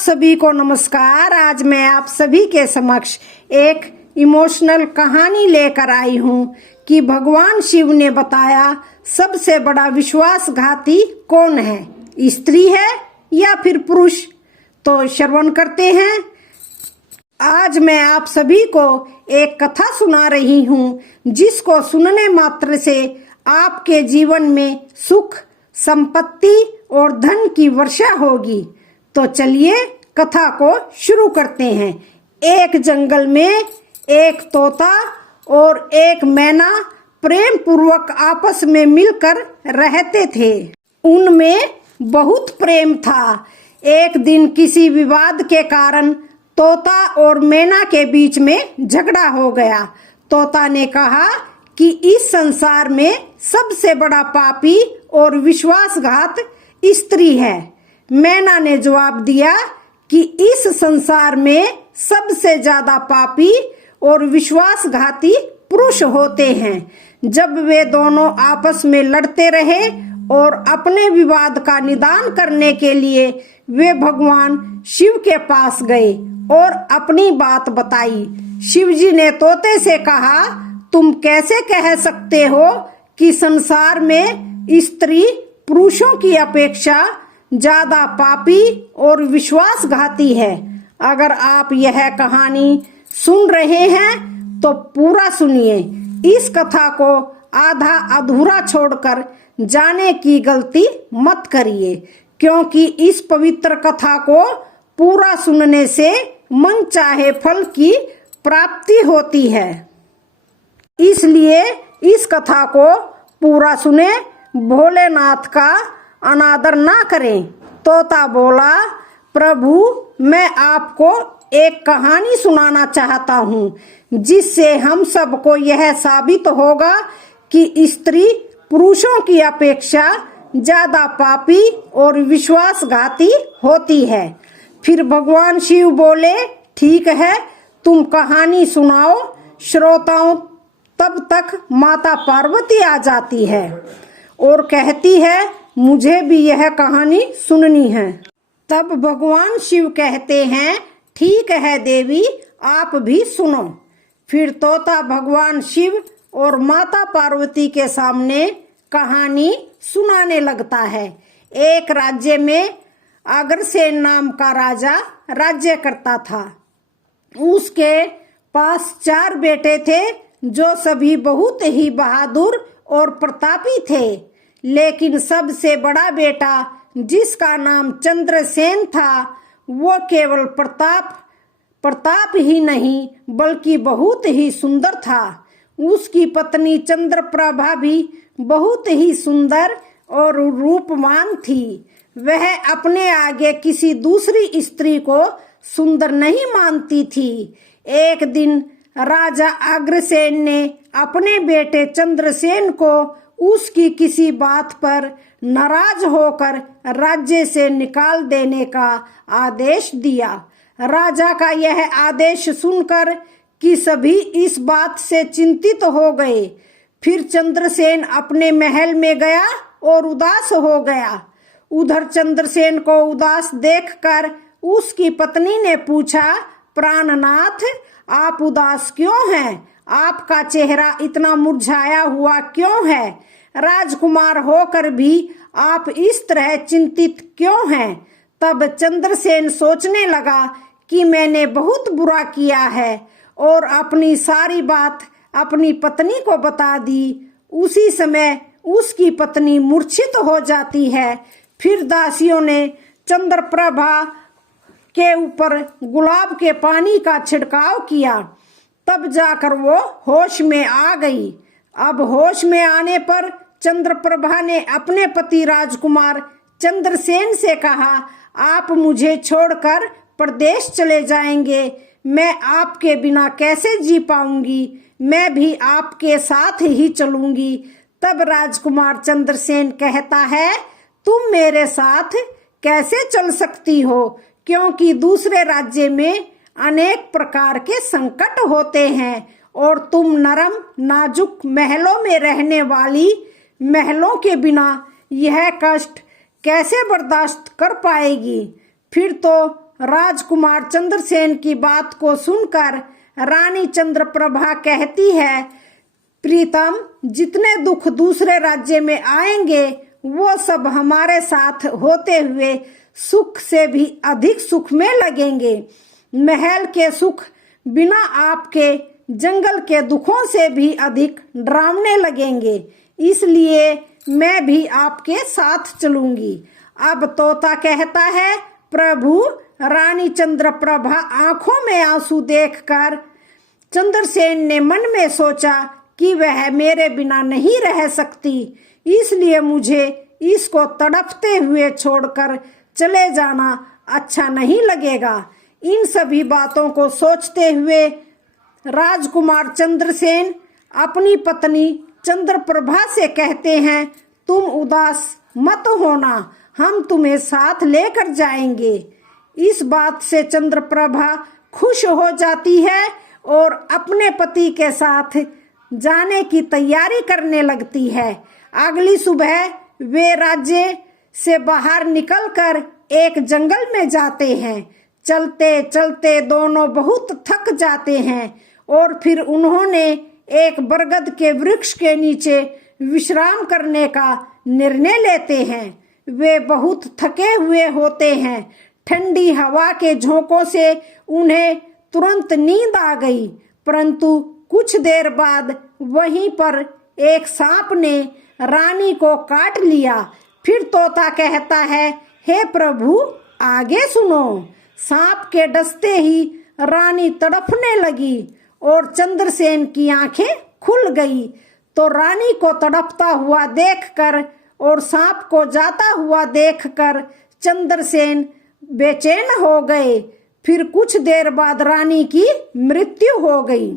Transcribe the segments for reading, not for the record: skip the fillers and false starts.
सभी को नमस्कार। आज मैं आप सभी के समक्ष एक इमोशनल कहानी लेकर आई हूँ कि भगवान शिव ने बताया सबसे बड़ा विश्वासघाती कौन है, स्त्री है या फिर पुरुष। तो श्रवण करते हैं। आज मैं आप सभी को एक कथा सुना रही हूँ जिसको सुनने मात्र से आपके जीवन में सुख, संपत्ति और धन की वर्षा होगी। तो चलिए कथा को शुरू करते हैं। एक जंगल में एक तोता और एक मैना प्रेम पूर्वक आपस में मिलकर रहते थे। उनमें बहुत प्रेम था। एक दिन किसी विवाद के कारण तोता और मैना के बीच में झगड़ा हो गया। तोता ने कहा कि इस संसार में सबसे बड़ा पापी और विश्वासघात स्त्री है। मैना ने जवाब दिया कि इस संसार में सबसे ज्यादा पापी और विश्वासघाती पुरुष होते हैं। जब वे दोनों आपस में लड़ते रहे और अपने विवाद का निदान करने के लिए वे भगवान शिव के पास गए और अपनी बात बताई। शिव जी ने तोते से कहा, तुम कैसे कह सकते हो कि संसार में स्त्री पुरुषों की अपेक्षा ज्यादा पापी और विश्वासघाती है। अगर आप यह कहानी सुन रहे हैं तो पूरा सुनिए। इस कथा को आधा अधूरा छोड़कर जाने की गलती मत करिए, क्योंकि इस पवित्र कथा को पूरा सुनने से मन चाहे फल की प्राप्ति होती है। इसलिए इस कथा को पूरा सुने, भोलेनाथ का अनादर ना करें। तोता बोला, प्रभु मैं आपको एक कहानी सुनाना चाहता हूँ जिससे हम सबको यह साबित होगा कि स्त्री पुरुषों की अपेक्षा ज्यादा पापी और विश्वासघाती होती है। फिर भगवान शिव बोले, ठीक है, तुम कहानी सुनाओ। श्रोताओं तब तक माता पार्वती आ जाती है और कहती है, मुझे भी यह कहानी सुननी है। तब भगवान शिव कहते हैं, ठीक है देवी, आप भी सुनो। फिर तोता भगवान शिव और माता पार्वती के सामने कहानी सुनाने लगता है। एक राज्य में अग्रसेन नाम का राजा राज्य करता था। उसके पास 4 बेटे थे जो सभी बहुत ही बहादुर और प्रतापी थे। लेकिन सबसे बड़ा बेटा, जिसका नाम चंद्रसेन था, वो केवल प्रताप ही नहीं बल्कि बहुत ही सुंदर था। उसकी पत्नी चंद्रप्रभा भी बहुत ही सुंदर और रूपवान थी। वह अपने आगे किसी दूसरी स्त्री को सुंदर नहीं मानती थी। एक दिन राजा अग्रसेन ने अपने बेटे चंद्रसेन को उसकी किसी बात पर नाराज होकर राज्य से निकाल देने का आदेश दिया। राजा का यह आदेश सुनकर कि सभी इस बात से चिंतित हो गए। फिर चंद्रसेन अपने महल में गया और उदास हो गया। उधर चंद्रसेन को उदास देखकर उसकी पत्नी ने पूछा, प्राणनाथ, आप उदास क्यों हैं? आपका चेहरा इतना मुरझाया हुआ क्यों है? राजकुमार होकर भी आप इस तरह चिंतित क्यों हैं? तब चंद्रसेन सोचने लगा कि मैंने बहुत बुरा किया है और अपनी सारी बात अपनी पत्नी को बता दी। उसी समय उसकी पत्नी मूर्छित हो जाती है। फिर दासियों ने चंद्रप्रभा के ऊपर गुलाब के पानी का छिड़काव किया। तब जाकर वो होश में आ गई। अब होश में आने पर चंद्रप्रभा ने अपने पति राजकुमार चंद्रसेन से कहा, आप मुझे छोड़कर प्रदेश चले जाएंगे, मैं आपके बिना कैसे जी पाऊंगी? मैं भी आपके साथ ही चलूंगी। तब राजकुमार चंद्रसेन कहता है, तुम मेरे साथ कैसे चल सकती हो, क्योंकि दूसरे राज्य में अनेक प्रकार के संकट होते हैं और तुम नरम नाजुक महलों में रहने वाली, महलों के बिना यह कष्ट कैसे बर्दाश्त कर पाएगी? फिर तो राजकुमार चंद्रसेन की बात को सुनकर रानी चंद्रप्रभा कहती है, प्रीतम, जितने दुख दूसरे राज्य में आएंगे वो सब हमारे साथ होते हुए सुख से भी अधिक सुख में लगेंगे। महल के सुख बिना आपके जंगल के दुखों से भी अधिक डरावने लगेंगे, इसलिए मैं भी आपके साथ चलूंगी। अब तोता कहता है, प्रभु। रानी चंद्रप्रभा आंखों में आंसू देखकर चंद्रसेन ने मन में सोचा कि वह मेरे बिना नहीं रह सकती, इसलिए मुझे इसको तड़पते हुए छोड़कर चले जाना अच्छा नहीं लगेगा। इन सभी बातों को सोचते हुए राजकुमार चंद्रसेन अपनी पत्नी चंद्रप्रभा से कहते हैं, तुम उदास मत होना, हम तुम्हें साथ लेकर जाएंगे। इस बात से चंद्रप्रभा खुश हो जाती है और अपने पति के साथ जाने की तैयारी करने लगती है। अगली सुबह वे राज्य से बाहर निकलकर एक जंगल में जाते हैं। चलते चलते दोनों बहुत थक जाते हैं और फिर उन्होंने एक बरगद के वृक्ष के नीचे विश्राम करने का निर्णय लेते हैं। वे बहुत थके हुए होते हैं। ठंडी हवा के झोंकों से उन्हें तुरंत नींद आ गई, परंतु कुछ देर बाद वहीं पर एक सांप ने रानी को काट लिया। फिर तोता कहता है, हे प्रभु, आगे सुनो। सांप के डसते ही रानी तड़पने लगी और चंद्रसेन की आंखें खुल गई। तो रानी को तड़पता हुआ देखकर और सांप को जाता हुआ देखकर चंद्रसेन बेचैन हो गए। फिर कुछ देर बाद रानी की मृत्यु हो गई।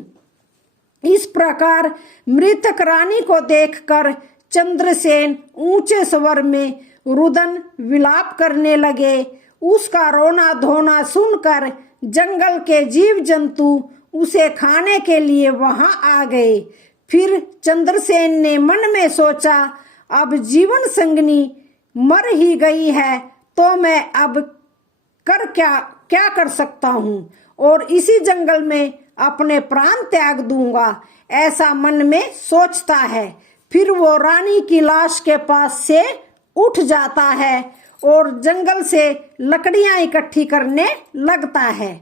इस प्रकार मृतक रानी को देखकर चंद्रसेन ऊंचे स्वर में रुदन विलाप करने लगे। उसका रोना धोना सुनकर जंगल के जीव जंतु उसे खाने के लिए वहां आ गए। फिर चंद्रसेन ने मन में सोचा, अब जीवन संगनी मर ही गई है तो मैं अब क्या कर सकता हूँ और इसी जंगल में अपने प्राण त्याग दूंगा, ऐसा मन में सोचता है। फिर वो रानी की लाश के पास से उठ जाता है और जंगल से लकड़ियां इकट्ठी करने लगता है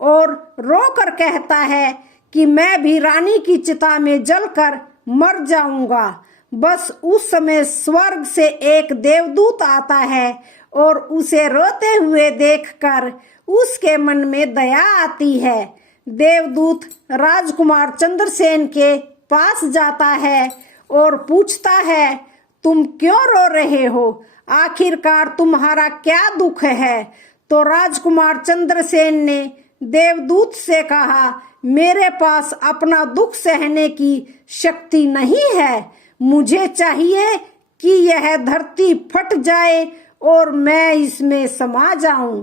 और रोकर कहता है कि मैं भी रानी की चिता में जलकर मर जाऊंगा। बस उस समय स्वर्ग से एक देवदूत आता है और उसे रोते हुए देखकर उसके मन में दया आती है। देवदूत राजकुमार चंद्रसेन के पास जाता है और पूछता है, तुम क्यों रो रहे हो? आखिरकार तुम्हारा क्या दुख है? तो राजकुमार चंद्रसेन ने देवदूत से कहा, मेरे पास अपना दुख सहने की शक्ति नहीं है। मुझे चाहिए कि यह धरती फट जाए और मैं इसमें समा जाऊं।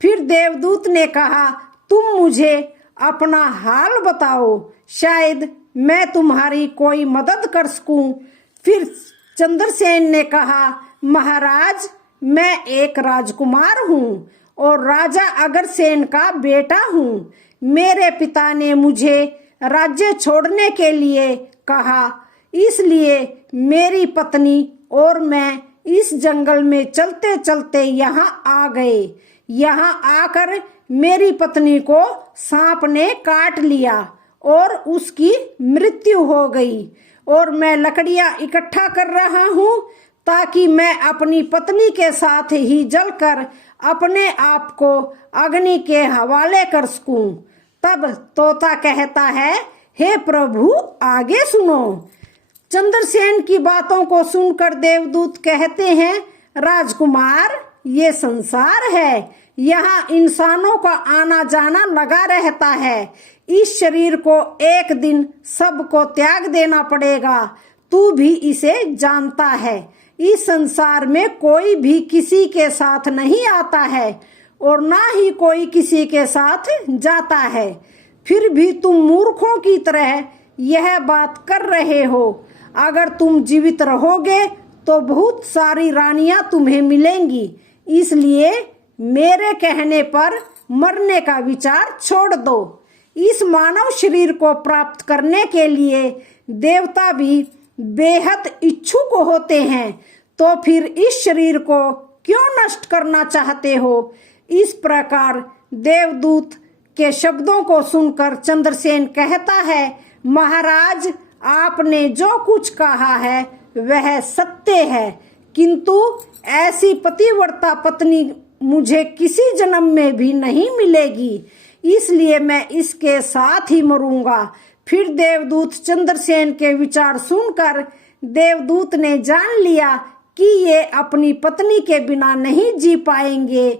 फिर देवदूत ने कहा, तुम मुझे अपना हाल बताओ, शायद मैं तुम्हारी कोई मदद कर सकूं। फिर चंद्रसेन ने कहा, महाराज, मैं एक राजकुमार हूँ और राजा अग्रसेन का बेटा हूँ। मेरे पिता ने मुझे राज्य छोड़ने के लिए कहा, इसलिए मेरी पत्नी और मैं इस जंगल में चलते चलते यहाँ आ गए। यहाँ आकर मेरी पत्नी को सांप ने काट लिया और उसकी मृत्यु हो गई और मैं लकड़ियां इकट्ठा कर रहा हूँ ताकि मैं अपनी पत्नी के साथ ही जलकर अपने आप को अग्नि के हवाले कर सकूं। तब तोता कहता है, हे प्रभु, आगे सुनो। चंद्रसेन की बातों को सुनकर देवदूत कहते हैं, राजकुमार, ये संसार है, यहाँ इंसानों का आना जाना लगा रहता है। इस शरीर को एक दिन सबको त्याग देना पड़ेगा। तू भी इसे जानता है। इस संसार में कोई भी किसी के साथ नहीं आता है और ना ही कोई किसी के साथ जाता है। फिर भी तुम मूर्खों की तरह यह बात कर रहे हो। अगर तुम जीवित रहोगे तो बहुत सारी रानियां तुम्हें मिलेंगी, इसलिए मेरे कहने पर मरने का विचार छोड़ दो। इस मानव शरीर को प्राप्त करने के लिए देवता भी बेहद इच्छुक होते हैं, तो फिर इस शरीर को क्यों नष्ट करना चाहते हो? इस प्रकार देवदूत के शब्दों को सुनकर चंद्रसेन कहता है, महाराज, आपने जो कुछ कहा है वह सत्य है, किंतु ऐसी पतिव्रता पत्नी मुझे किसी जन्म में भी नहीं मिलेगी, इसलिए मैं इसके साथ ही मरूंगा। फिर देवदूत चंद्रसेन के विचार सुनकर देवदूत ने जान लिया कि ये अपनी पत्नी के बिना नहीं जी पाएंगे।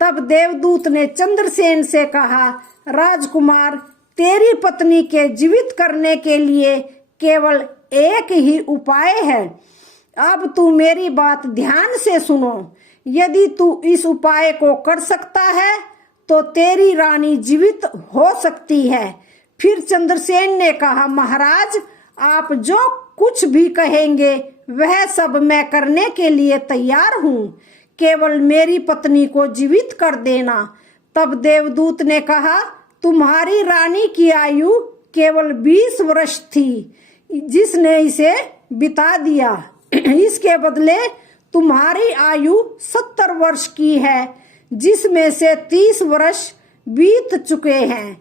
तब देवदूत ने चंद्रसेन से कहा, राजकुमार, तेरी पत्नी के जीवित करने के लिए केवल एक ही उपाय है। अब तू मेरी बात ध्यान से सुनो। यदि तू इस उपाय को कर सकता है तो तेरी रानी जीवित हो सकती है। फिर चंद्रसेन ने कहा, महाराज, आप जो कुछ भी कहेंगे वह सब मैं करने के लिए तैयार हूँ, केवल मेरी पत्नी को जीवित कर देना। तब देवदूत ने कहा, तुम्हारी रानी की आयु केवल 20 वर्ष थी, जिसने इसे बिता दिया। इसके बदले तुम्हारी आयु 70 वर्ष की है, जिसमें से 30 वर्ष बीत चुके हैं।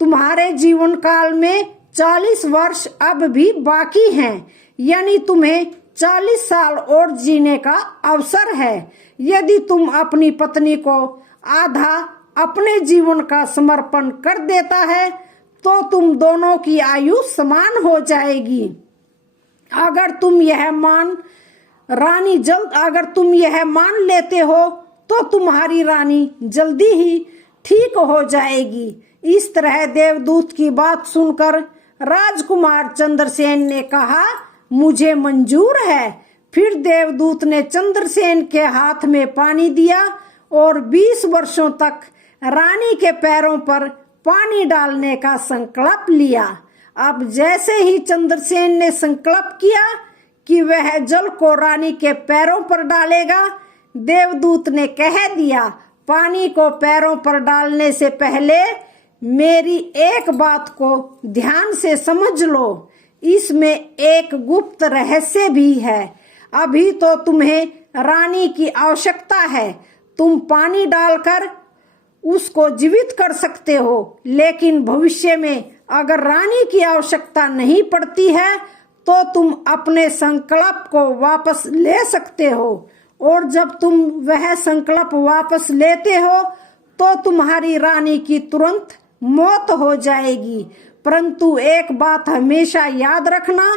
तुम्हारे जीवन काल में 40 वर्ष अब भी बाकी हैं, यानी तुम्हें 40 साल और जीने का अवसर है। यदि तुम अपनी पत्नी को आधा अपने जीवन का समर्पण कर देता है तो तुम दोनों की आयु समान हो जाएगी। अगर तुम यह मान लेते हो तो तुम्हारी रानी जल्दी ही ठीक हो जाएगी। इस तरह देवदूत की बात सुनकर राजकुमार चंद्रसेन ने कहा, मुझे मंजूर है। फिर देवदूत ने चंद्रसेन के हाथ में पानी दिया और 20 वर्षों तक रानी के पैरों पर पानी डालने का संकल्प लिया। अब जैसे ही चंद्रसेन ने संकल्प किया कि वह जल को रानी के पैरों पर डालेगा, देवदूत ने कह दिया, पानी को पैरों पर डालने से पहले मेरी एक बात को ध्यान से समझ लो। इसमें एक गुप्त रहस्य भी है। अभी तो तुम्हें रानी की आवश्यकता है, तुम पानी डालकर उसको जीवित कर सकते हो, लेकिन भविष्य में अगर रानी की आवश्यकता नहीं पड़ती है तो तुम अपने संकल्प को वापस ले सकते हो, और जब तुम वह संकल्प वापस लेते हो तो तुम्हारी रानी की तुरंत मौत हो जाएगी। परंतु एक बात हमेशा याद रखना,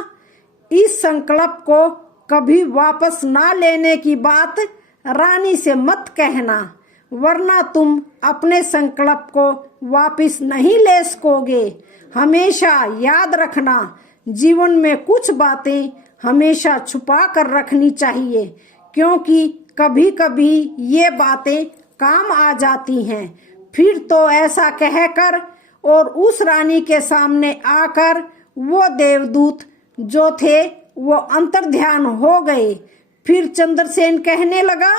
इस संकल्प को कभी वापस ना लेने की बात रानी से मत कहना, वरना तुम अपने संकल्प को वापस नहीं ले सकोगे। हमेशा याद रखना, जीवन में कुछ बातें हमेशा छुपा कर रखनी चाहिए, क्योंकि कभी कभी ये बातें काम आ जाती हैं। फिर तो ऐसा कहकर और उस रानी के सामने आकर वो देवदूत जो थे वो अंतर्ध्यान हो गए। फिर चंद्रसेन कहने लगा,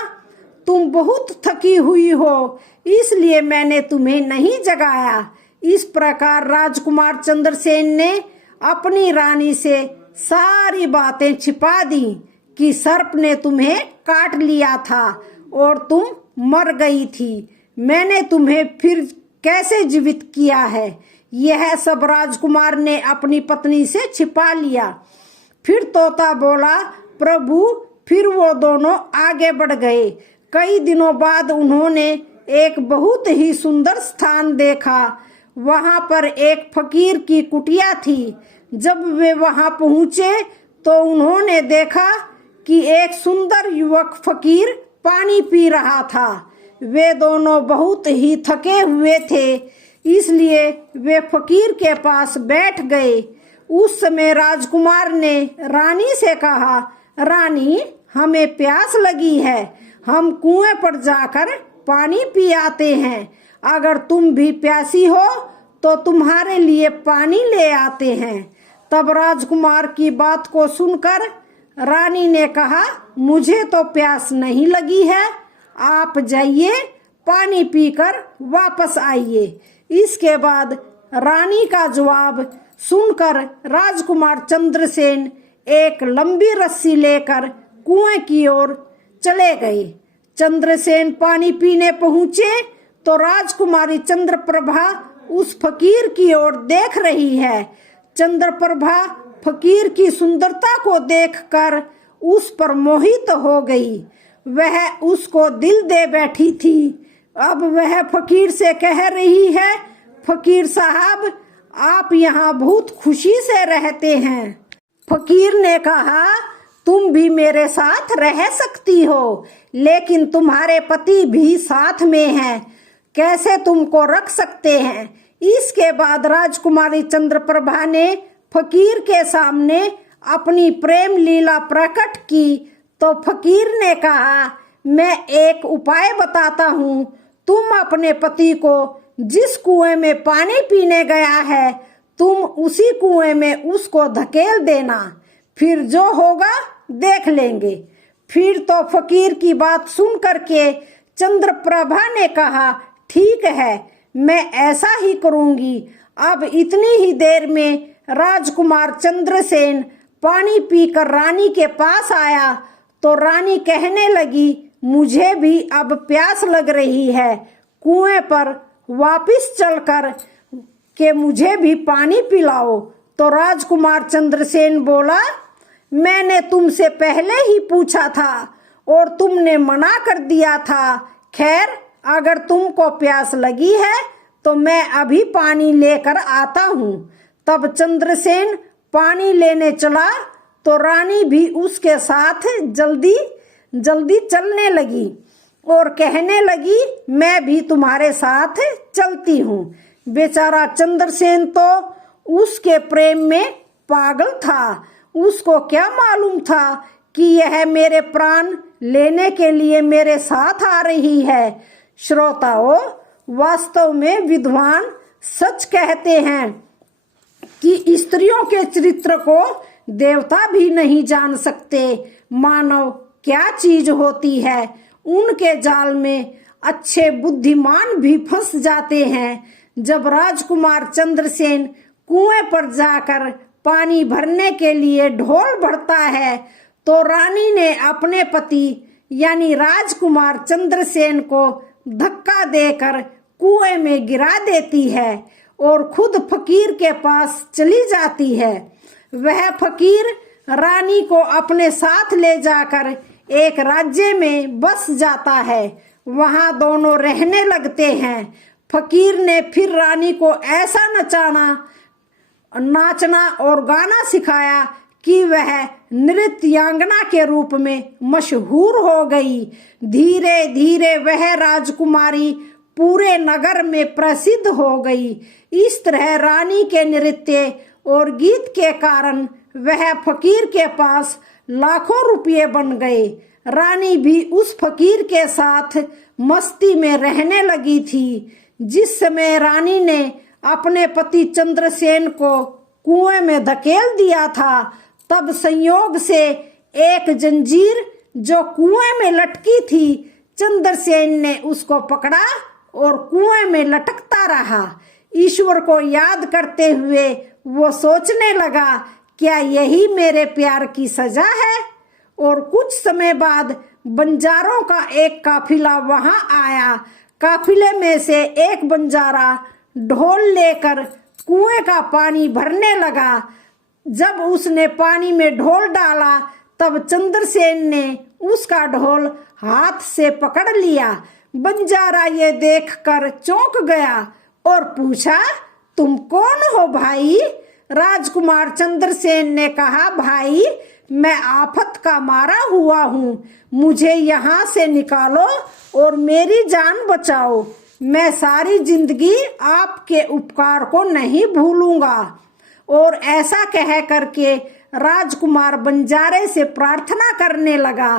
तुम बहुत थकी हुई हो, इसलिए मैंने तुम्हें नहीं जगाया। इस प्रकार राजकुमार चंद्रसेन ने अपनी रानी से सारी बातें छिपा दी कि सर्प ने तुम्हें काट लिया था और तुम मर गई थी। मैंने तुम्हें फिर कैसे जीवित किया है, यह सब राजकुमार ने अपनी पत्नी से छिपा लिया। फिर तोता बोला, प्रभु। फिर वो दोनों आगे बढ़ गए। कई दिनों बाद उन्होंने एक बहुत ही सुंदर स्थान देखा। वहां पर एक फकीर की कुटिया थी। जब वे वहां पहुंचे तो उन्होंने देखा कि एक सुंदर युवक फकीर पानी पी रहा था। वे दोनों बहुत ही थके हुए थे, इसलिए वे फकीर के पास बैठ गए। उस समय राजकुमार ने रानी से कहा, रानी, हमें प्यास लगी है, हम कुएं पर जाकर पानी पी आते हैं। अगर तुम भी प्यासी हो तो तुम्हारे लिए पानी ले आते हैं। तब राजकुमार की बात को सुनकर रानी ने कहा, मुझे तो प्यास नहीं लगी है, आप जाइए, पानी पीकर वापस आइए। इसके बाद रानी का जवाब सुनकर राजकुमार चंद्रसेन एक लंबी रस्सी लेकर कुएं की ओर चले गए। चंद्रसेन पानी पीने पहुंचे तो राजकुमारी चंद्रप्रभा उस फकीर की ओर देख रही है। चंद्रप्रभा फकीर की सुंदरता को देखकर उस पर मोहित हो गई। वह उसको दिल दे बैठी थी। अब वह फकीर से कह रही है, फकीर साहब, आप यहाँ बहुत खुशी से रहते हैं। फकीर ने कहा, तुम भी मेरे साथ रह सकती हो, लेकिन तुम्हारे पति भी साथ में हैं, कैसे तुमको रख सकते हैं। इसके बाद राजकुमारी चंद्रप्रभा ने फकीर के सामने अपनी प्रेम लीला प्रकट की तो फकीर ने कहा, मैं एक उपाय बताता हूँ, तुम अपने पति को जिस कुएं में पानी पीने गया है, तुम उसी कुएं में उसको धकेल देना, फिर जो होगा देख लेंगे। फिर तो फकीर की बात सुन करके चंद्रप्रभा ने कहा, ठीक है, मैं ऐसा ही करूंगी। अब इतनी ही देर में राजकुमार चंद्रसेन पानी पीकर रानी के पास आया तो रानी कहने लगी, मुझे भी अब प्यास लग रही है, कुएं पर वापस चलकर के मुझे भी पानी पिलाओ। तो राजकुमार चंद्रसेन बोला, मैंने तुमसे पहले ही पूछा था और तुमने मना कर दिया था। खैर, अगर तुमको प्यास लगी है तो मैं अभी पानी लेकर आता हूँ। तब चंद्रसेन पानी लेने चला तो रानी भी उसके साथ जल्दी जल्दी चलने लगी और कहने लगी, मैं भी तुम्हारे साथ चलती हूँ। बेचारा चंद्रसेन तो उसके प्रेम में पागल था। उसको क्या मालूम था कि यह मेरे प्राण लेने के लिए मेरे साथ आ रही है। श्रोताओं, वास्तव में विद्वान सच कहते हैं कि स्त्रियों के चरित्र को देवता भी नहीं जान सकते। मानव क्या चीज होती है, उनके जाल में अच्छे बुद्धिमान भी फंस जाते हैं। जब राजकुमार चंद्रसेन कुएं पर जाकर पानी भरने के लिए ढोल भरता है तो रानी ने अपने पति यानी राजकुमार चंद्रसेन को धक्का देकर कुएं में गिरा देती है और खुद फकीर के पास चली जाती है। वह फकीर रानी को अपने साथ ले जाकर एक राज्य में बस जाता है। वहां दोनों रहने लगते हैं। फकीर ने फिर रानी को ऐसा नाचना और गाना सिखाया कि वह नृत्यांगना के रूप में मशहूर हो गई। धीरे धीरे वह राजकुमारी पूरे नगर में प्रसिद्ध हो गई। इस तरह रानी के नृत्य और गीत के कारण वह फकीर के पास लाखों रुपये बन गए। रानी भी उस फकीर के साथ मस्ती में रहने लगी थी। जिस समय रानी ने अपने पति चंद्रसेन को कुएं में धकेल दिया था, तब संयोग से एक जंजीर जो कुएं में लटकी थी, चंद्रसेन ने उसको पकड़ा और कुएं में लटकता रहा। ईश्वर को याद करते हुए वो सोचने लगा, क्या यही मेरे प्यार की सजा है। और कुछ समय बाद बंजारों का एक काफिला वहां आया। काफिले में से एक बंजारा ढोल लेकर कुएं का पानी भरने लगा। जब उसने पानी में ढोल डाला तब चंद्रसेन ने उसका ढोल हाथ से पकड़ लिया। बंजारा ये देखकर चौंक गया और पूछा, तुम कौन हो भाई। राजकुमार चंद्रसेन ने कहा, भाई मैं आफत का मारा हुआ हूँ, मुझे यहाँ से निकालो और मेरी जान बचाओ। मैं सारी जिंदगी आपके उपकार को नहीं भूलूंगा। और ऐसा कह करके राजकुमार बंजारे से प्रार्थना करने लगा।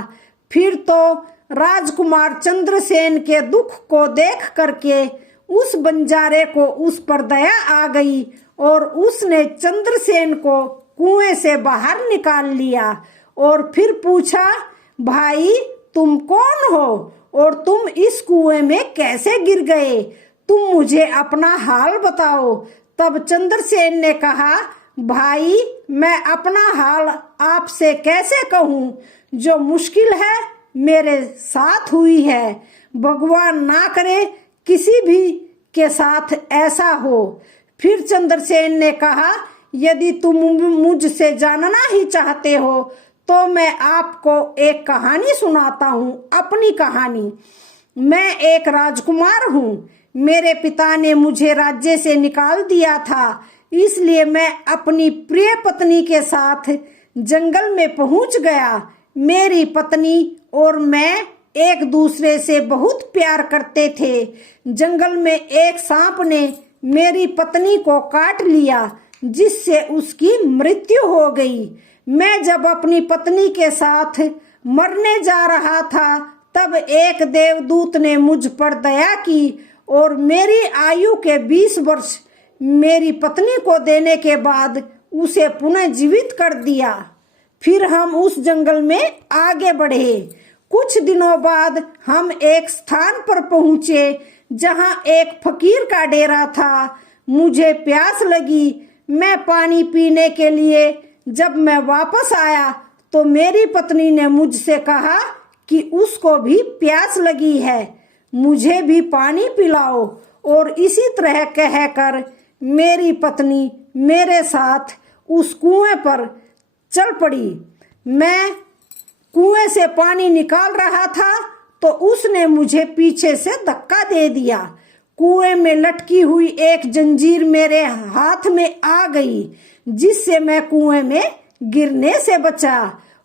फिर तो राजकुमार चंद्रसेन के दुख को देख करके उस बंजारे को उस पर दया आ गई और उसने चंद्रसेन को कुएं से बाहर निकाल लिया और फिर पूछा, भाई तुम कौन हो और तुम इस कुएं में कैसे गिर गए? तुम मुझे अपना हाल बताओ। तब चंद्रसेन ने कहा, भाई मैं अपना हाल आपसे कैसे कहूँ? जो मुश्किल है मेरे साथ हुई है। भगवान ना करे किसी भी के साथ ऐसा हो। फिर चंद्रसेन ने कहा, यदि तुम मुझसे जानना ही चाहते हो तो मैं आपको एक कहानी सुनाता हूँ, अपनी कहानी। मैं एक राजकुमार हूँ। मेरे पिता ने मुझे राज्य से निकाल दिया था, इसलिए मैं अपनी प्रिय पत्नी के साथ जंगल में पहुंच गया। मेरी पत्नी और मैं एक दूसरे से बहुत प्यार करते थे। जंगल में एक सांप ने मेरी पत्नी को काट लिया, जिससे उसकी मृत्यु हो गई। मैं जब अपनी पत्नी के साथ मरने जा रहा था, तब एक देवदूत ने मुझ पर दया की और मेरी आयु के 20 वर्ष मेरी पत्नी को देने के बाद उसे पुनः जीवित कर दिया। फिर हम उस जंगल में आगे बढ़े। कुछ दिनों बाद हम एक स्थान पर पहुंचे जहां एक फकीर का डेरा था। मुझे प्यास लगी। मैं पानी पीने के लिए जब मैं वापस आया तो मेरी पत्नी ने मुझसे कहा कि उसको भी प्यास लगी है, मुझे भी पानी पिलाओ। और इसी तरह कहकर मेरी पत्नी मेरे साथ उस कुएं पर चल पड़ी। मैं कुएं से पानी निकाल रहा था तो उसने मुझे पीछे से धक्का दे दिया। कुएं में लटकी हुई एक जंजीर मेरे हाथ में आ गई, जिससे मैं कुएं में गिरने से बचा।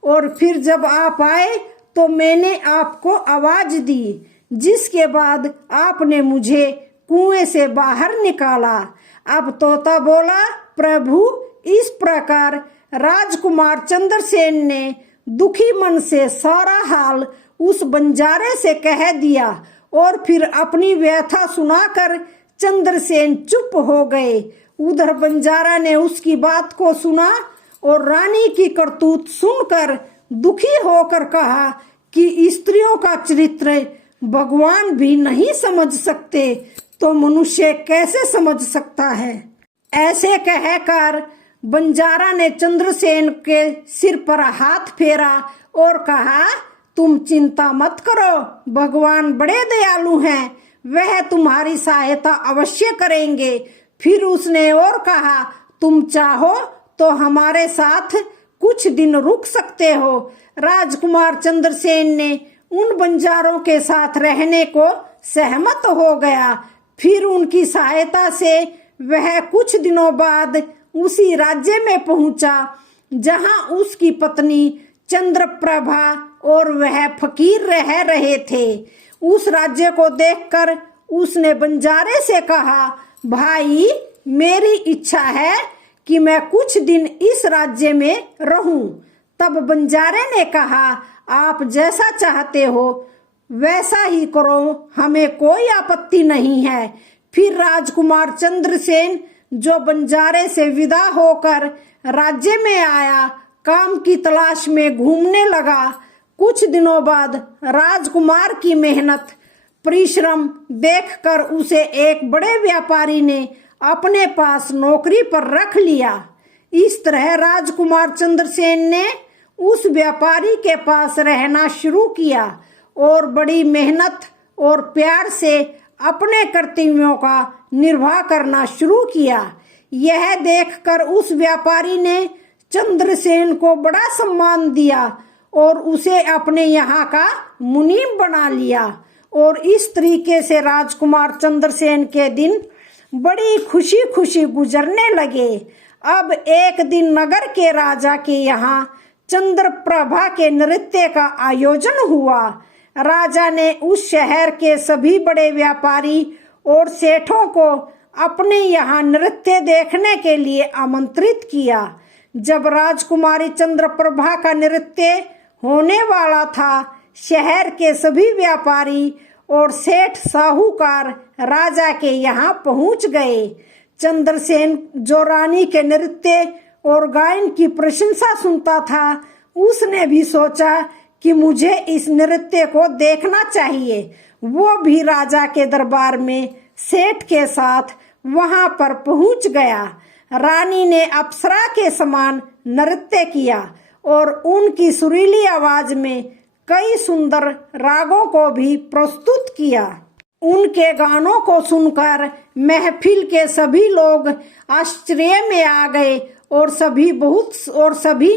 और फिर जब आप आए तो मैंने आपको आवाज दी, जिसके बाद आपने मुझे कुएं से बाहर निकाला। अब तोता बोला, प्रभु, इस प्रकार राजकुमार चंद्रसेन ने दुखी मन से सारा हाल उस बंजारे से कह दिया और फिर अपनी व्यथा सुनाकर चंद्रसेन चुप हो गए। उधर बंजारा ने उसकी बात को सुना और रानी की करतूत सुनकर दुखी होकर कहा कि स्त्रियों का चरित्र भगवान भी नहीं समझ सकते तो मनुष्य कैसे समझ सकता है। ऐसे कहकर बंजारा ने चंद्रसेन के सिर पर हाथ फेरा और कहा, तुम चिंता मत करो, भगवान बड़े दयालु हैं, वह तुम्हारी सहायता अवश्य करेंगे। फिर उसने और कहा, तुम चाहो तो हमारे साथ कुछ दिन रुक सकते हो। राजकुमार चंद्रसेन ने उन बंजारों के साथ रहने को सहमत हो गया। फिर उनकी सहायता से वह कुछ दिनों बाद उसी राज्य में पहुंचा जहां उसकी पत्नी चंद्रप्रभा और वह फकीर रह रहे थे। उस राज्य को देखकर उसने बंजारे से कहा, भाई, मेरी इच्छा है कि मैं कुछ दिन इस राज्य में रहूं। तब बंजारे ने कहा, आप जैसा चाहते हो वैसा ही करो, हमें कोई आपत्ति नहीं है। फिर राजकुमार चंद्रसेन, जो बंजारे से विदा होकर राज्य में आया, काम की तलाश में घूमने लगा। कुछ दिनों बाद राजकुमार की मेहनत परिश्रम देखकर उसे एक बड़े व्यापारी ने अपने पास नौकरी पर रख लिया। इस तरह राजकुमार चंद्रसेन ने उस व्यापारी के पास रहना शुरू किया और बड़ी मेहनत और प्यार से अपने कर्तव्यों का निर्वाह करना शुरू किया। यह देखकर उस व्यापारी ने चंद्रसेन को बड़ा सम्मान दिया और उसे अपने यहाँ का मुनीम बना लिया। और इस तरीके से राजकुमार चंद्रसेन के दिन बड़ी खुशी खुशी गुजरने लगे। अब एक दिन नगर के राजा के यहाँ चंद्रप्रभा के नृत्य का आयोजन हुआ। राजा ने उस शहर के सभी बड़े व्यापारी और सेठों को अपने यहाँ नृत्य देखने के लिए आमंत्रित किया। जब राजकुमारी चंद्रप्रभा का नृत्य होने वाला था, शहर के सभी व्यापारी और सेठ साहूकार राजा के यहाँ पहुंच गए। चंद्रसेन, जो रानी के नृत्य और गायन की प्रशंसा सुनता था, उसने भी सोचा कि मुझे इस नृत्य को देखना चाहिए। वो भी राजा के दरबार में सेठ के साथ वहां पर पहुंच गया। रानी ने अप्सरा के समान नृत्य किया और उनकी सुरीली आवाज में कई सुंदर रागों को भी प्रस्तुत किया। उनके गानों को सुनकर महफिल के सभी लोग आश्चर्य में आ गए और सभी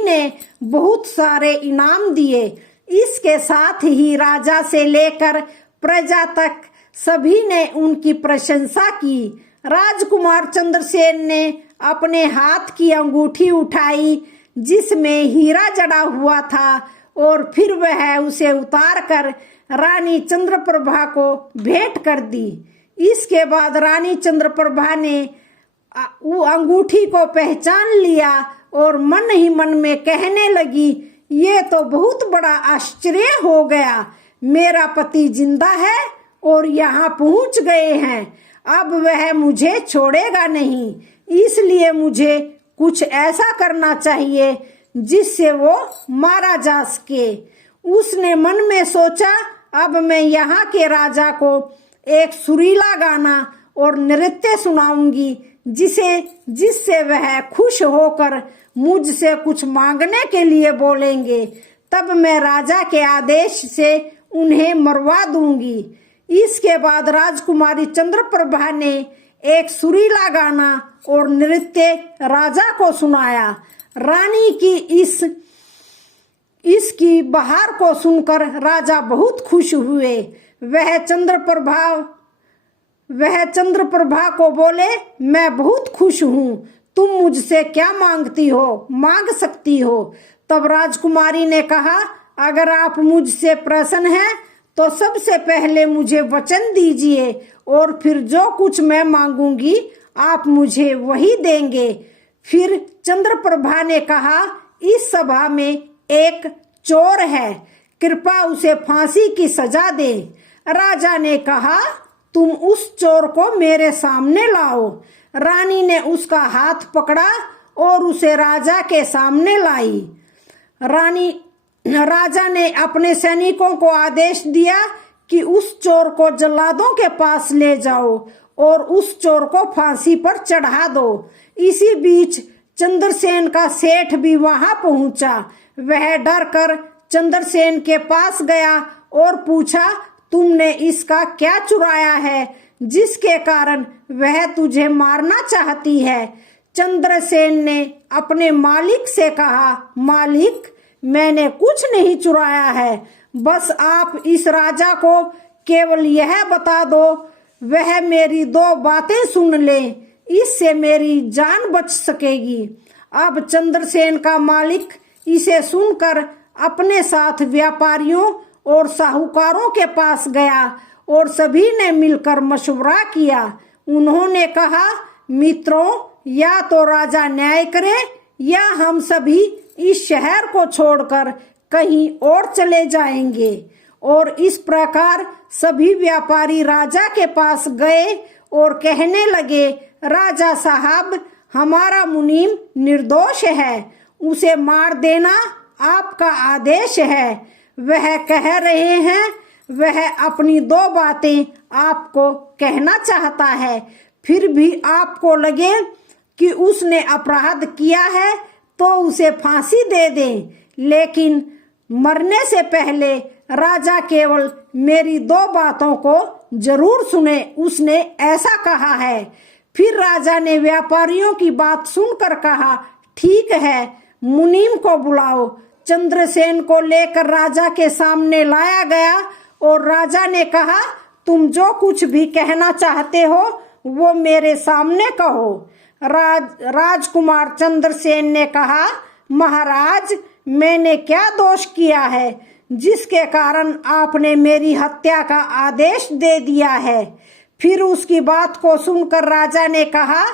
ने बहुत सारे इनाम दिए। इसके साथ ही राजा से लेकर प्रजा तक सभी ने उनकी प्रशंसा की। राजकुमार चंद्रसेन ने अपने हाथ की अंगूठी उठाई जिसमें हीरा जड़ा हुआ था और फिर वह उसे उतारकर रानी चंद्रप्रभा को भेंट कर दी। इसके बाद रानी चंद्रप्रभा ने अंगूठी को पहचान लिया और मन ही मन में कहने लगी, ये तो बहुत बड़ा आश्चर्य हो गया। मेरा पति जिंदा है और यहाँ पहुंच गए हैं। अब वह मुझे छोड़ेगा नहीं, इसलिए मुझे कुछ ऐसा करना चाहिए जिससे वो मारा जा सके। उसने मन में सोचा, अब मैं यहाँ के राजा को एक सुरीला गाना और नृत्य सुनाऊंगी जिससे वह खुश होकर मुझसे कुछ मांगने के लिए बोलेंगे। तब मैं राजा के आदेश से उन्हें मरवा दूंगी। इसके बाद राजकुमारी चंद्रप्रभा ने एक सुरीला गाना और नृत्य राजा को सुनाया। रानी की इसकी बहार को सुनकर राजा बहुत खुश हुए। वह चंद्रप्रभा को बोले, मैं बहुत खुश हूँ, तुम मुझसे क्या मांग सकती हो। तब राजकुमारी ने कहा, अगर आप मुझसे प्रसन्न हैं तो सबसे पहले मुझे वचन दीजिए और फिर जो कुछ मैं मांगूंगी आप मुझे वही देंगे। फिर चंद्रप्रभा ने कहा, इस सभा में एक चोर है, कृपया उसे फांसी की सजा दे। राजा ने कहा, तुम उस चोर को मेरे सामने लाओ। रानी ने उसका हाथ पकड़ा और उसे राजा के सामने लाई। राजा ने अपने सैनिकों को आदेश दिया कि उस चोर को जल्लादों के पास ले जाओ और उस चोर को फांसी पर चढ़ा दो। इसी बीच चंद्रसेन का सेठ भी वहां पहुंचा। वह डर कर चंद्रसेन के पास गया और पूछा, तुमने इसका क्या चुराया है जिसके कारण वह तुझे मारना चाहती है। चंद्रसेन ने अपने मालिक से कहा, मालिक, मैंने कुछ नहीं चुराया है, बस आप इस राजा को केवल यह बता दो, वह मेरी 2 बातें सुन ले, इससे मेरी जान बच सकेगी। अब चंद्रसेन का मालिक इसे सुनकर अपने साथ व्यापारियों और साहूकारों के पास गया और सभी ने मिलकर मशवरा किया। उन्होंने कहा, मित्रों, या तो राजा न्याय करे या हम सभी इस शहर को छोड़कर कहीं और चले जाएंगे। और इस प्रकार सभी व्यापारी राजा के पास गए और कहने लगे, राजा साहब, हमारा मुनीम निर्दोष है, उसे मार देना आपका आदेश है। वह कह रहे हैं, वह अपनी 2 बातें आपको कहना चाहता है, फिर भी आपको लगे कि उसने अपराध किया है तो उसे फांसी दे दें, लेकिन मरने से पहले राजा केवल मेरी 2 बातों को जरूर सुने, उसने ऐसा कहा है। फिर राजा ने व्यापारियों की बात सुनकर कहा, ठीक है, मुनीम को बुलाओ। चंद्रसेन को लेकर राजा के सामने लाया गया और राजा ने कहा, तुम जो कुछ भी कहना चाहते हो वो मेरे सामने कहो। राजकुमार चंद्रसेन ने कहा, महाराज, मैंने क्या दोष किया है जिसके कारण आपने मेरी हत्या का आदेश दे दिया है। फिर उसकी बात को सुनकर राजा ने कहा,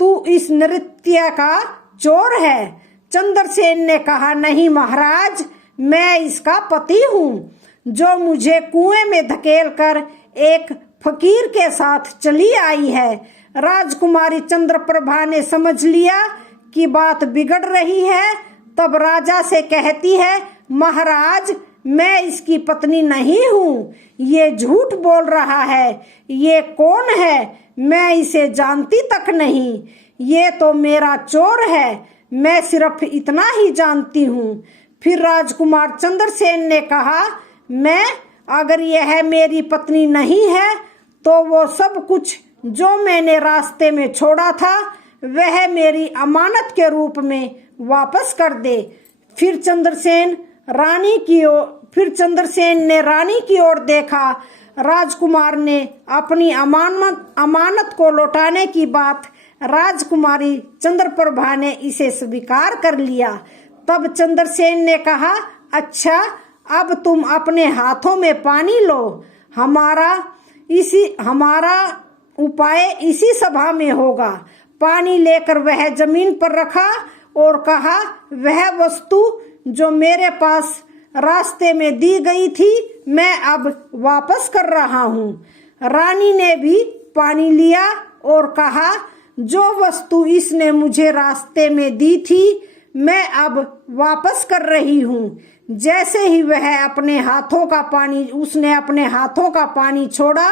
तू इस नृत्य का चोर है। चंद्रसेन ने कहा, नहीं महाराज, मैं इसका पति हूँ, जो मुझे कुएं में धकेलकर एक फकीर के साथ चली आई है। राजकुमारी चंद्रप्रभा ने समझ लिया कि बात बिगड़ रही है, तब राजा से कहती है, महाराज, मैं इसकी पत्नी नहीं हूँ, ये झूठ बोल रहा है। ये कौन है? मैं इसे जानती तक नहीं। ये तो मेरा चोर है, मैं सिर्फ इतना ही जानती हूँ। फिर राजकुमार चंद्रसेन ने कहा, मैं अगर यह मेरी पत्नी नहीं है तो वो सब कुछ जो मैंने रास्ते में छोड़ा था वह मेरी अमानत के रूप में वापस कर दे। फिर चंद्रसेन ने रानी की ओर देखा। राजकुमार ने अपनी अमानत को लौटाने की बात राजकुमारी चंद्रप्रभा ने इसे स्वीकार कर लिया। तब चंद्रसेन ने कहा, अच्छा, अब तुम अपने हाथों में पानी लो। हमारा उपाय इसी सभा में होगा। पानी लेकर वह जमीन पर रखा और कहा, वह वस्तु जो मेरे पास रास्ते में दी गई थी मैं अब वापस कर रहा हूँ। रानी ने भी पानी लिया और कहा, जो वस्तु इसने मुझे रास्ते में दी थी मैं अब वापस कर रही हूँ। जैसे ही उसने अपने हाथों का पानी छोड़ा,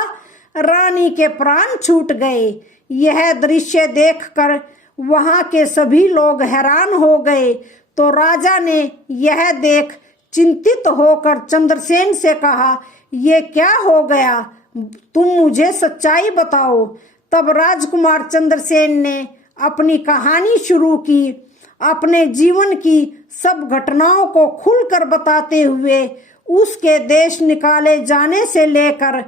रानी के प्राण छूट गए। यह दृश्य देखकर वहां के सभी लोग हैरान हो गए। तो राजा ने यह देख चिंतित होकर चंद्रसेन से कहा, ये क्या हो गया? तुम मुझे सच्चाई बताओ। तब राजकुमार चंद्रसेन ने अपनी कहानी शुरू की। अपने जीवन की सब घटनाओं को खुलकर बताते हुए उसके देश निकाले जाने से लेकर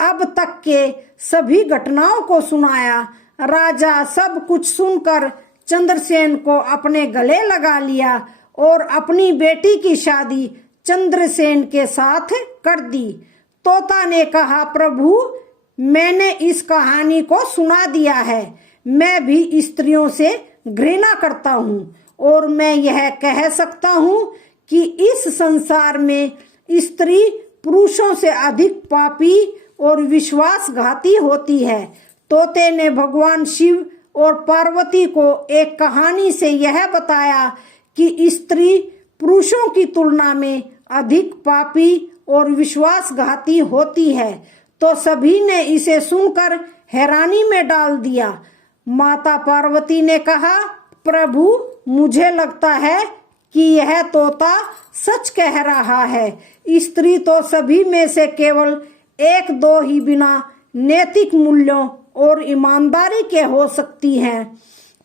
अब तक के सभी घटनाओं को सुनाया। राजा सब कुछ सुनकर चंद्रसेन को अपने गले लगा लिया और अपनी बेटी की शादी चंद्रसेन के साथ कर दी। तोता ने कहा, प्रभु, मैंने इस कहानी को सुना दिया है। मैं भी स्त्रियों से घृणा करता हूँ और मैं यह कह सकता हूँ कि इस संसार में स्त्री पुरुषों से अधिक पापी और विश्वासघाती होती है। तोते ने भगवान शिव और पार्वती को एक कहानी से यह बताया कि स्त्री पुरुषों की तुलना में अधिक पापी और विश्वासघाती होती है। तो सभी ने इसे सुनकर हैरानी में डाल दिया। माता पार्वती ने कहा, प्रभु, मुझे लगता है कि यह तोता सच कह रहा है। स्त्री तो सभी में से केवल एक दो ही बिना नैतिक मूल्यों और ईमानदारी के हो सकती हैं,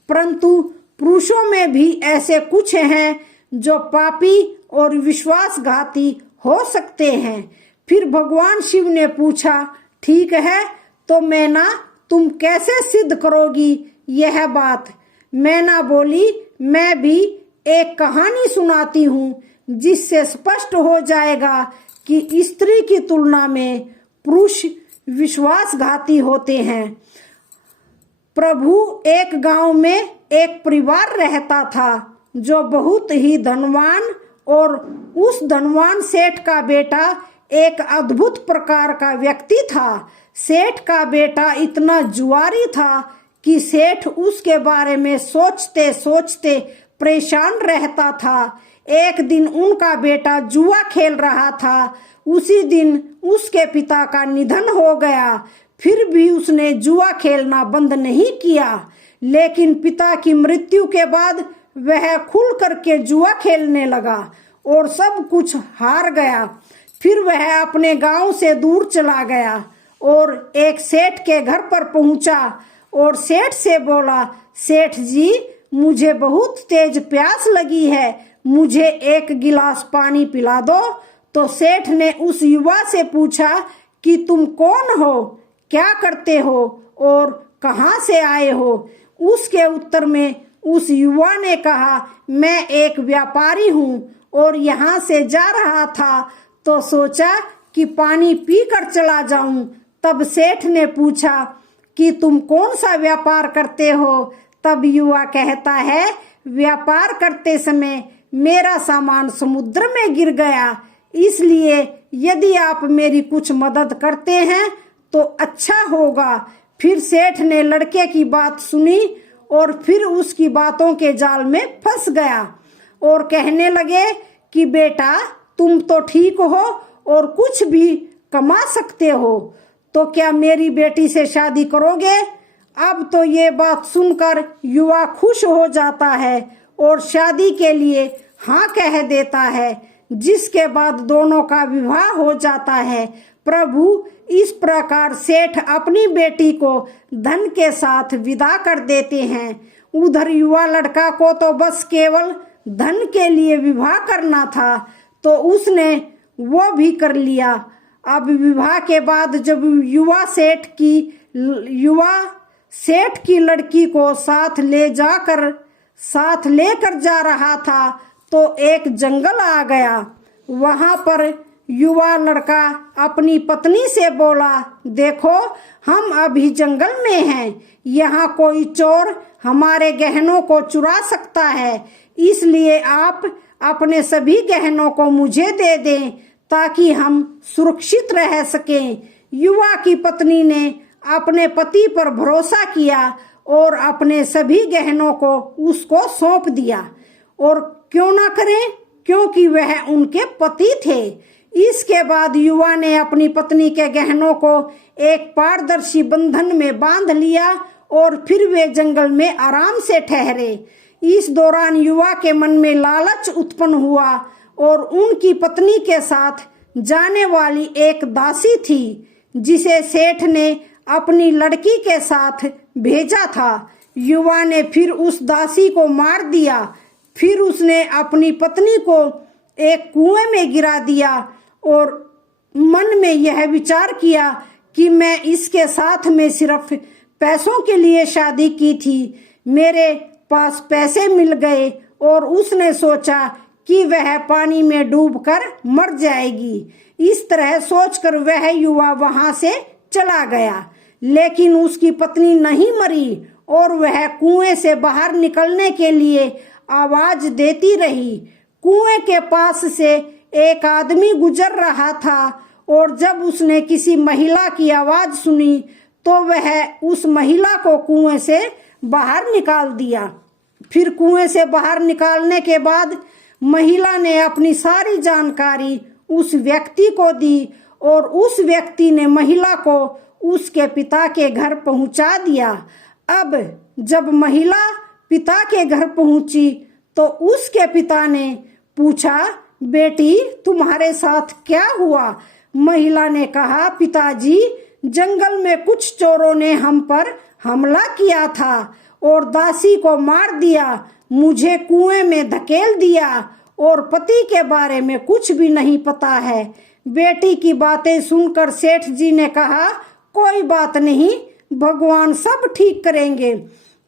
परंतु पुरुषों में भी ऐसे कुछ हैं जो पापी और विश्वासघाती हो सकते हैं। फिर भगवान शिव ने पूछा, ठीक है, तो मैना, तुम कैसे सिद्ध करोगी यह बात? मैना बोली, मैं भी एक कहानी सुनाती हूँ जिससे स्पष्ट हो जाएगा कि स्त्री की तुलना में पुरुष विश्वासघाती होते हैं। प्रभु, एक गांव में एक परिवार रहता था जो बहुत ही धनवान, और उस धनवान सेठ का बेटा एक अद्भुत प्रकार का व्यक्ति था। सेठ का बेटा इतना जुआरी था कि सेठ उसके बारे में सोचते सोचते परेशान रहता था। एक दिन उनका बेटा जुआ खेल रहा था। उसी दिन उसके पिता का निधन हो गया। फिर भी उसने जुआ खेलना बंद नहीं किया, लेकिन पिता की मृत्यु के बाद वह खुल करके जुआ खेलने लगा और सब कुछ हार गया। फिर वह अपने गांव से दूर चला गया और एक सेठ के घर पर पहुंचा और सेठ से बोला, सेठ जी, मुझे बहुत तेज प्यास लगी है, मुझे एक गिलास पानी पिला दो। तो सेठ ने उस युवा से पूछा कि तुम कौन हो, क्या करते हो और कहाँ से आए हो? उसके उत्तर में उस युवा ने कहा, मैं एक व्यापारी हूँ और यहाँ से जा रहा था तो सोचा कि पानी पीकर चला जाऊं। तब सेठ ने पूछा कि तुम कौन सा व्यापार करते हो? तब युवा कहता है, व्यापार करते समय मेरा सामान समुद्र में गिर गया, इसलिए यदि आप मेरी कुछ मदद करते हैं तो अच्छा होगा। फिर सेठ ने लड़के की बात सुनी और फिर उसकी बातों के जाल में फंस गया और कहने लगे कि बेटा, तुम तो ठीक हो और कुछ भी कमा सकते हो, तो क्या मेरी बेटी से शादी करोगे? अब तो ये बात सुनकर युवा खुश हो जाता है और शादी के लिए हाँ कह देता है, जिसके बाद दोनों का विवाह हो जाता है। प्रभु इस प्रकार सेठ अपनी बेटी को धन के साथ विदा कर देते हैं। उधर युवा लड़का को तो बस केवल धन के लिए विवाह करना था, तो उसने वो भी कर लिया। अब विवाह के बाद जब युवा सेठ की लड़की को साथ लेकर जा रहा था, तो एक जंगल आ गया। वहां पर युवा लड़का अपनी पत्नी से बोला, देखो हम अभी जंगल में हैं, यहाँ कोई चोर हमारे गहनों को चुरा सकता है, इसलिए आप अपने सभी गहनों को मुझे दे दें ताकि हम सुरक्षित रह सकें। युवा की पत्नी ने अपने पति पर भरोसा किया और अपने सभी गहनों को उसको सौंप दिया। और क्यों ना करें, क्योंकि वह उनके पति थे। इसके बाद युवा ने अपनी पत्नी के गहनों को एक पारदर्शी बंधन में बांध लिया और फिर वे जंगल में आराम से ठहरे। इस दौरान युवा के मन में लालच उत्पन्न हुआ और उनकी पत्नी के साथ जाने वाली एक दासी थी, जिसे सेठ ने अपनी लड़की के साथ भेजा था। युवा ने फिर उस दासी को मार दिया। फिर उसने अपनी पत्नी को एक कुएं में गिरा दिया और मन में यह विचार किया कि मैं इसके साथ में सिर्फ पैसों के लिए शादी की थी, मेरे पास पैसे मिल गए, और उसने सोचा कि वह पानी में डूबकर मर जाएगी। इस तरह सोचकर वह युवा वहां से चला गया, लेकिन उसकी पत्नी नहीं मरी और वह कुएं से बाहर निकलने के लिए आवाज देती रही। कुएं के पास से एक आदमी गुजर रहा था और जब उसने किसी महिला की आवाज सुनी तो वह उस महिला को कुएं से बाहर निकाल दिया। फिर कुएं से बाहर निकालने के बाद महिला ने अपनी सारी जानकारी उस व्यक्ति को दी और उस व्यक्ति ने महिला को उसके पिता के घर पहुंचा दिया। अब जब महिला पिता के घर पहुंची तो उसके पिता ने पूछा, बेटी तुम्हारे साथ क्या हुआ? महिला ने कहा, पिताजी जंगल में कुछ चोरों ने हम पर हमला किया था और दासी को मार दिया, मुझे कुएं में धकेल दिया और पति के बारे में कुछ भी नहीं पता है। बेटी की बातें सुनकर सेठ जी ने कहा, कोई बात नहीं, भगवान सब ठीक करेंगे।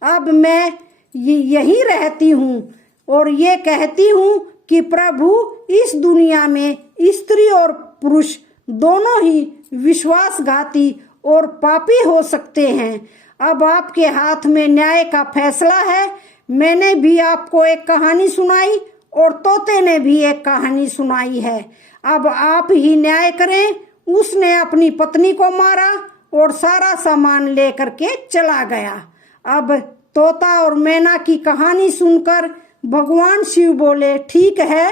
अब मैं यहीं रहती हूँ और ये कहती हूँ कि प्रभु इस दुनिया में स्त्री और पुरुष दोनों ही विश्वासघाती और पापी हो सकते हैं। अब आपके हाथ में न्याय का फैसला है। मैंने भी आपको एक कहानी सुनाई और तोते ने भी एक कहानी सुनाई है। अब आप ही न्याय करें। उसने अपनी पत्नी को मारा और सारा सामान लेकर के चला गया। अब तोता और मैना की कहानी सुनकर भगवान शिव बोले, ठीक है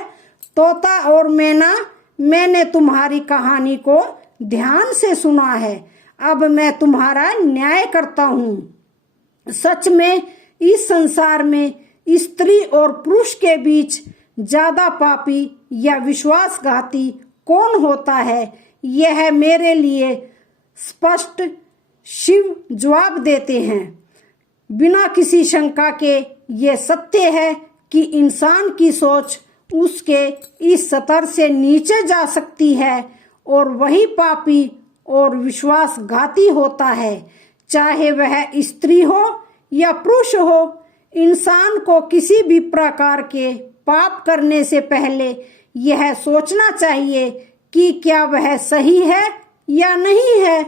तोता और मैना, मैंने तुम्हारी कहानी को ध्यान से सुना है, अब मैं तुम्हारा न्याय करता हूँ। सच में इस संसार में स्त्री और पुरुष के बीच ज्यादा पापी या विश्वासघाती कौन होता है, यह मेरे लिए स्पष्ट शिव जवाब देते हैं। बिना किसी शंका के ये सत्य है कि इंसान की सोच उसके इस स्तर से नीचे जा सकती है और वही पापी और विश्वासघाती होता है, चाहे वह स्त्री हो या पुरुष हो। इंसान को किसी भी प्रकार के पाप करने से पहले यह सोचना चाहिए कि क्या वह सही है या नहीं है।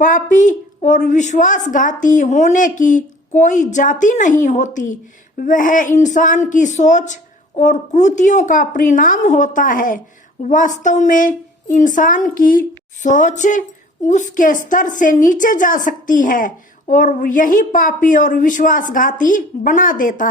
पापी और विश्वासघाती होने की कोई जाति नहीं होती, वह इंसान की सोच और कृतियों का परिणाम होता है। वास्तव में इंसान की सोच उसके स्तर से नीचे जा सकती है और यही पापी और विश्वासघाती बना देता है।